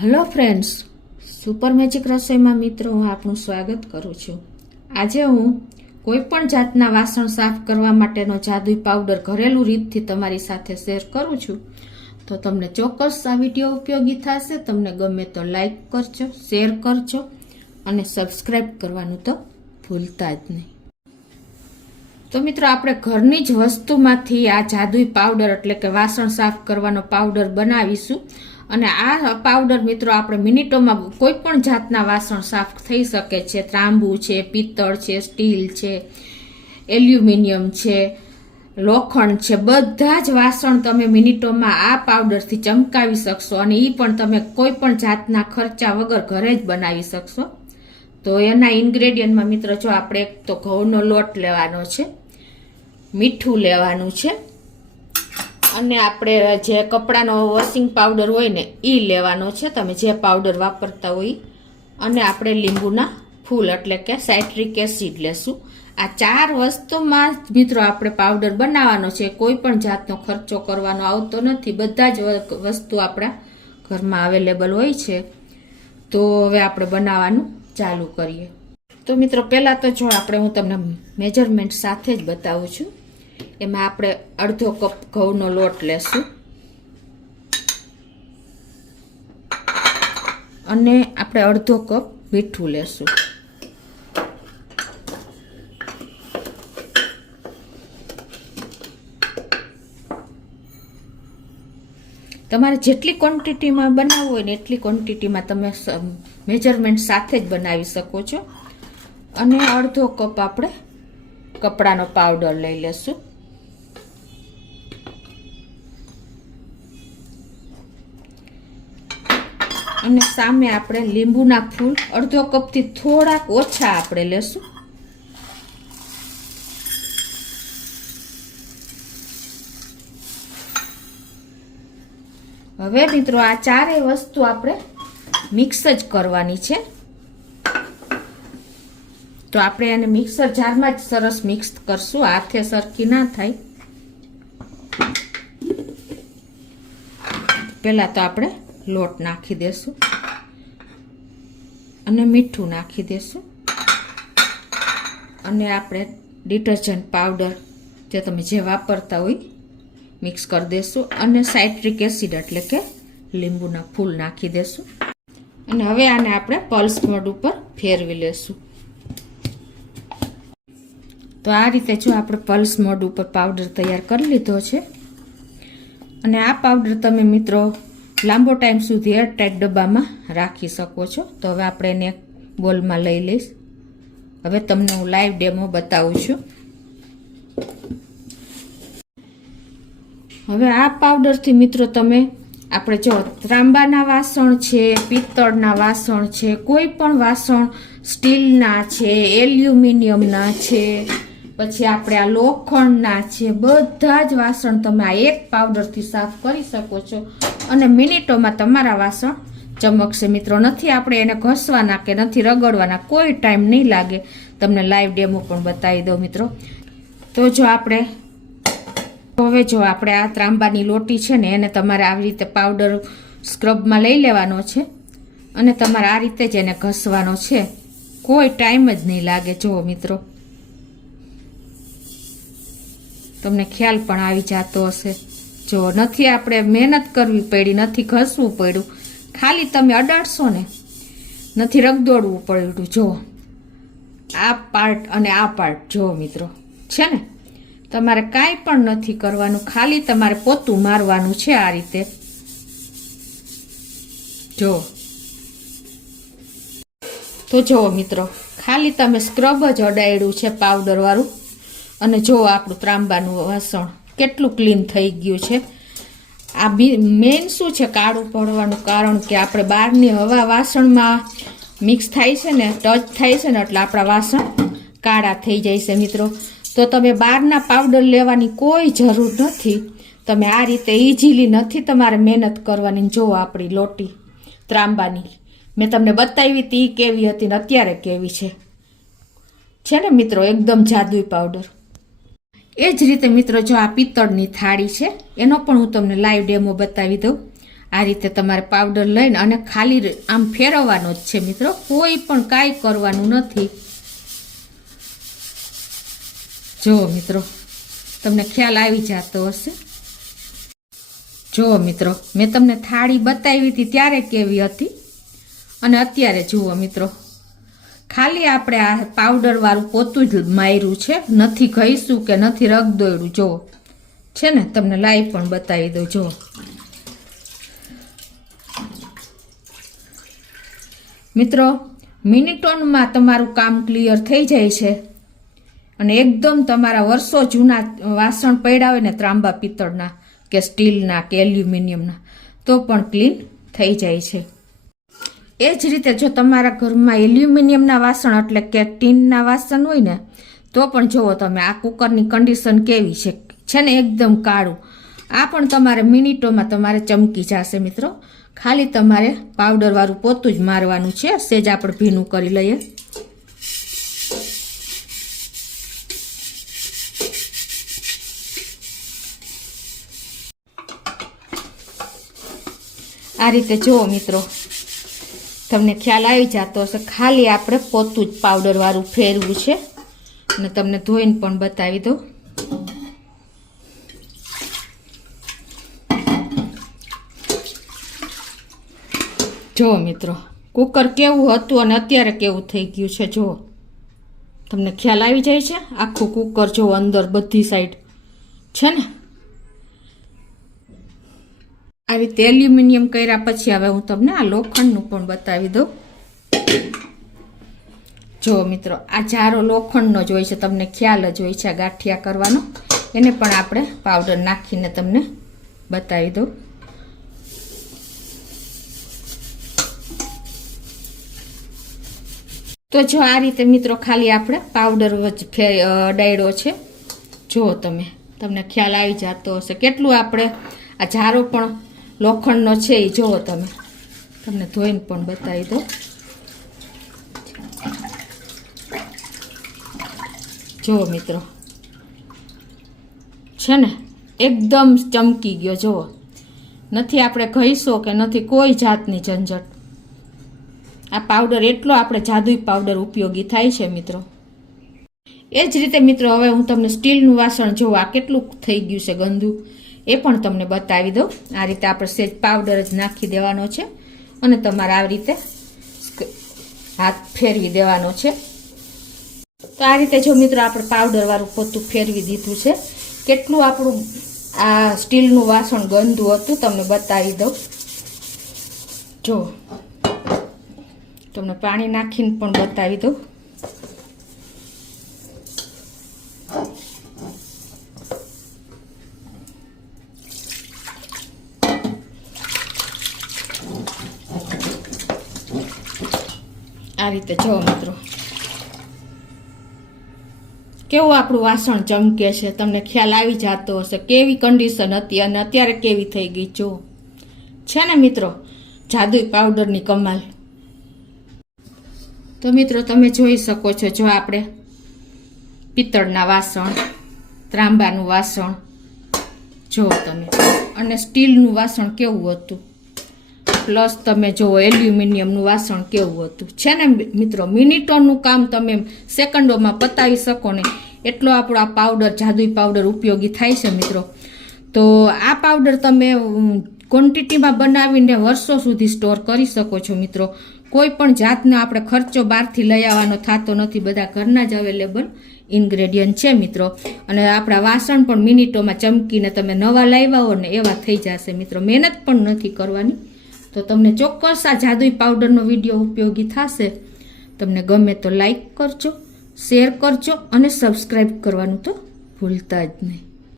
Hello friends, super magic રસોઈમાં મિત્રો હું આપનું સ્વાગત કરું છું। આજે હું કોઈ પણ જાતના વાસણ સાફ કરવા માટેનો જાદુઈ પાવડર ઘરેલું રીતથી તમારી સાથે શેર કરું છું। તો તમને ચોક્કસ આ વિડીયો ઉપયોગી થશે। તમને ગમે તો લાઈક કરજો, શેર કરજો અને સબસ્ક્રાઈબ કરવાનું તો ભૂલતા જ નહીં। તો મિત્રો, આપણે ઘરની જ વસ્તુમાંથી આ જાદુઈ પાવડર એટલે કે વાસણ સાફ કરવાનો પાવડર બનાવીશું। અને આ પાવડર મિત્રો આપણે મિનિટોમાં કોઈ પણ જાતના વાસણ સાફ થઈ શકે છે। ત્રાંબુ છે, પિત્તળ છે, સ્ટીલ છે, એલ્યુમિનિયમ છે, લોખંડ છે, બધા જ વાસણ તમે મિનિટોમાં આ પાવડરથી ચમકાવી શકશો અને એ પણ તમે કોઈ પણ જાતના ખર્ચા વગર ઘરે જ બનાવી શકશો। તો એના ઇન્ગ્રેડિયન્ટમાં મિત્રો જો આપણે એક તો ઘઉંનો લોટ લેવાનો છે, મીઠું લેવાનું છે અને આપણે જે કપડાનો વોશિંગ પાવડર હોય ને એ લેવાનો છે, તમે જે પાવડર વાપરતા હોય। અને આપણે લીંબુના ફૂલ એટલે કે સાઇટ્રિક એસિડ લેશું। આ ચાર વસ્તુમાં મિત્રો આપણે પાવડર બનાવવાનો છે, કોઈ પણ જાતનો ખર્ચો કરવાનો આવતો નથી, બધા જ વસ્તુ આપણા ઘરમાં અવેલેબલ હોય છે। તો હવે આપણે બનાવવાનું ચાલુ કરીએ। તો મિત્રો પહેલાં તો જો હું તમને મેજરમેન્ટ સાથે જ બતાવું છું। એમાં આપણે અડધો કપ ઘઉંનો લોટ લેશું અને આપણે અડધો કપ મીઠું લેશું। તમારે જેટલી ક્વોન્ટિટીમાં બનાવવું હોય ને એટલી ક્વોન્ટિટીમાં તમે મેજરમેન્ટ સાથે જ બનાવી શકો છો। અને અડધો કપ આપણે કપડાનો પાવડર લઈ લેશું અને સામે આપણે લીંબુના ફૂલ અડધો કપથી થોડાક ઓછા આપણે લેશું। હવે મિત્રો આ ચારેય વસ્તુ આપણે મિક્સ જ કરવાની છે। તો આપણે એને મિક્સર જારમાં જ સરસ મિક્સ કરશું, હાથે સરખી ના થાય। પહેલા તો આપણે લોટ નાખી દેશું અને મીઠું નાખી દેશું અને આપણે ડિટર્જન્ટ પાવડર જે તમે જે વાપરતા હોય મિક્સ કરી દેશું અને સાઇટ્રિક એસિડ એટલે કે લીંબુના ફૂલ નાખી દેશું અને હવે આને આપણે પલ્સ મોડ ઉપર ફેરવી લેશું। તો આ રીતે જો આપણે પલ્સ મોડ ઉપર પાવડર તૈયાર કરી લીધો છે અને આ પાવડર તમે મિત્રો લાંબો ટાઈમ સુધી એરટાઈટ ડબ્બામાં રાખી શકો છો। તો હવે આપણે એને એક બોલમાં લઈ લઈશ। હવે તમને હું લાઈવ ડેમો બતાવું છું। હવે આ પાવડરથી મિત્રો તમે આપણે જો ત્રાંબાના વાસણ છે, પિત્તળના વાસણ છે, કોઈ પણ વાસણ સ્ટીલના છે, એલ્યુમિનિયમના છે, પછી આપણે આ લોખંડના છે, બધા જ વાસણ તમે આ એક પાવડરથી સાફ કરી શકો છો અને મિનિટોમાં તમારા વાસણ ચમકશે। મિત્રો નથી આપણે એને ઘસવાના કે નથી રગડવાના, કોઈ ટાઈમ નહીં લાગે। તમને લાઈવ ડેમો પણ બતાવી દો મિત્રો। તો જો આપણે આ ત્રાંબાની લોટી છે ને એને તમારે આવી રીતે પાવડર સ્ક્રબમાં લઈ લેવાનો છે અને તમારે આ રીતે જ એને ઘસવાનો છે, કોઈ ટાઈમ જ નહીં લાગે। જુઓ મિત્રો, તમને ખ્યાલ પણ આવી જતો હશે। જો નથી આપણે મહેનત કરવી પડી, નથી ઘસવું પડ્યું, ખાલી તમે અડાડશો ને, નથી રગદોડવું પડ્યું। જો આ પાર્ટ અને આ પાર્ટ જો મિત્રો છે ને, તમારે કાંઈ પણ નથી કરવાનું, ખાલી તમારે પોતું મારવાનું છે આ રીતે। જો તો જુઓ મિત્રો, ખાલી તમે સ્ક્રબ જ અડાડ્યું છે પાવડર વાળું અને જો આપણું ત્રાંબાનું વાસણ કેટલું ક્લીન થઈ ગયું છે। આ મેઇન શું છે કાળું પડવાનું કારણ કે આપણે બહારની હવા વાસણમાં મિક્સ થાય છે ને, ટચ થાય છે ને, એટલે આપણા વાસણ કાળા થઈ જાય છે મિત્રો। તો તમે બહારના પાવડર લેવાની કોઈ જરૂર નથી, તમે આ રીતે ઇઝીલી નથી તમારે મહેનત કરવાની। જો આપણી લોટી ત્રાંબાની મેં તમને બતાવી હતી એ કેવી હતી ને અત્યારે કેવી છે ને મિત્રો, એકદમ જાદુઈ પાવડર। એ જ રીતે મિત્રો જો આ પિત્તળની થાળી છે એનો પણ હું તમને લાઈવ ડેમો બતાવી દઉં। આ રીતે તમારે પાવડર લઈને અને ખાલી આમ ફેરવવાનો જ છે મિત્રો, કોઈ પણ કાંઈ કરવાનું નથી. જુઓ મિત્રો, તમને ખ્યાલ આવી જતો હશે. જુઓ મિત્રો, મેં તમને થાળી બતાવી હતી ત્યારે કેવી હતી અને અત્યારે જુઓ મિત્રો, ખાલી આપણે આ પાવડરવાળું પોતું જ માર્યું છે, નથી ઘઈશું કે નથી રગ દોડ્યું. જુઓ છે ને, તમને લાઈવ પણ બતાવી દઉં. જુઓ મિત્રો, મિનિટોમાં તમારું કામ ક્લિયર થઈ જાય છે અને એકદમ તમારા વર્ષો જૂના વાસણ પડ્યા હોય ને, ત્રાંબા પિત્તળના કે સ્ટીલના કે એલ્યુમિનિયમના, તો પણ ક્લીન થઈ જાય છે. એ જ રીતે જો તમારા ઘરમાં એલ્યુમિનિયમના વાસણ એટલે કે ટીનના વાસણ હોય ને, તો પણ જુઓ તમે આ કુકરની કન્ડિશન કેવી છે ને, એકદમ કાળું. આ પણ તમારે મિનિટોમાં તમારે ચમકી જશે મિત્રો. ખાલી તમારે પાવડરવાળું પોતું જ મારવાનું છે. સેજ આપણે ભીનું કરી લઈએ. આ રીતે જુઓ મિત્રો, તમને ખ્યાલ આવી જતો હશે. ખાલી આપણે પોતું જ પાવડરવાળું ફેરવું છે અને તમને ધોઈને પણ બતાવી દઉં. જુઓ મિત્રો, કુકર કેવું હતું અને અત્યારે કેવું થઈ ગયું છે. જુઓ, તમને ખ્યાલ આવી જાય છે. આખું કુકર જુઓ, અંદર બધી સાઈડ છે ને. આ રીતે એલ્યુમિનિયમ કર્યા પછી હવે હું તમને આ લોખંડનું પણ બતાવી દઉં. જુઓ મિત્રો, આ જારો લોખંડનો જ હોય છે, તમને ખ્યાલ જ હોય છે આ ગાંઠિયા કરવાનો. એને પણ આપણે પાવડર નાખીને તમને બતાવી દઉં. તો જો આ રીતે મિત્રો ખાલી આપણે પાવડર ડાયડો છે. જુઓ તમને ખ્યાલ આવી જતો હશે કેટલું આપણે આ જારો પણ લોખંડનો છે એ. જુઓ તમને ધોઈને પણ બતાવી દો. જુઓ મિત્રો, છે ને એકદમ ચમકી ગયો. જુઓ, નથી આપણે ઘઈસો કે નથી કોઈ જાતની ઝંઝટ. આ પાવડર એટલો આપણે જાદુઈ પાવડર ઉપયોગી થાય છે મિત્રો. એ જ રીતે મિત્રો, હવે હું તમને સ્ટીલનું વાસણ જોઉં આ કેટલું થઈ ગયું છે ગંદુ, એ પણ તમને બતાવી દઉં. આ રીતે આપણે સેજ પાવડર જ નાખી દેવાનો છે અને તમારે આવી રીતે હાથ ફેરવી દેવાનો છે. તો આ રીતે જો મિત્રો આપણે પાવડરવાળું પોતું ફેરવી દીધું છે. કેટલું આપણું આ સ્ટીલનું વાસણ ગંદુ હતું તમને બતાવી દઉં. જો તમને પાણી નાખીને પણ બતાવી દઉં. આ રીતે જો મિત્રો કેવું આપણું વાસણ ચમકે છે. તમને ખ્યાલ આવી જતો હશે કેવી કન્ડિશન હતી અને અત્યારે કેવી થઈ ગઈ. જો છે ને મિત્રો જાદુઈ પાવડરની કમાલ. તો મિત્રો તમે જોઈ શકો છો, જો આપણે પિત્તળના વાસણ, ત્રાંબાનું વાસણ જો તમે, અને સ્ટીલનું વાસણ કેવું હતું, પ્લસ તમે જુઓ એલ્યુમિનિયમનું વાસણ કેવું હતું. છે ને મિત્રો, મિનિટોનું કામ તમે સેકન્ડોમાં પતાવી શકો ને એટલો આપણો આ પાવડર, જાદુઈ પાવડર ઉપયોગી થાય છે મિત્રો. તો આ પાવડર તમે ક્વોન્ટિટીમાં બનાવીને વર્ષો સુધી સ્ટોર કરી શકો છો મિત્રો. કોઈ પણ જાતનો આપણે ખર્ચો બહારથી લઈ આવવાનો થતો નથી, બધા ઘરના જ અવેલેબલ ઇન્ગ્રેડિયન્ટ છે મિત્રો. અને આપણા વાસણ પણ મિનિટોમાં ચમકીને તમે નવા લાવ્યા હો ને એવા થઈ જશે મિત્રો. મહેનત પણ નથી કરવાની. તો તમને ચોક્કસ આ જાદુઈ પાવડરનો વિડીયો ઉપયોગી થશે. તમને ગમે તો લાઈક કરજો, શેર કરજો અને સબસ્ક્રાઈબ કરવાનું તો ભૂલતા જ નહીં.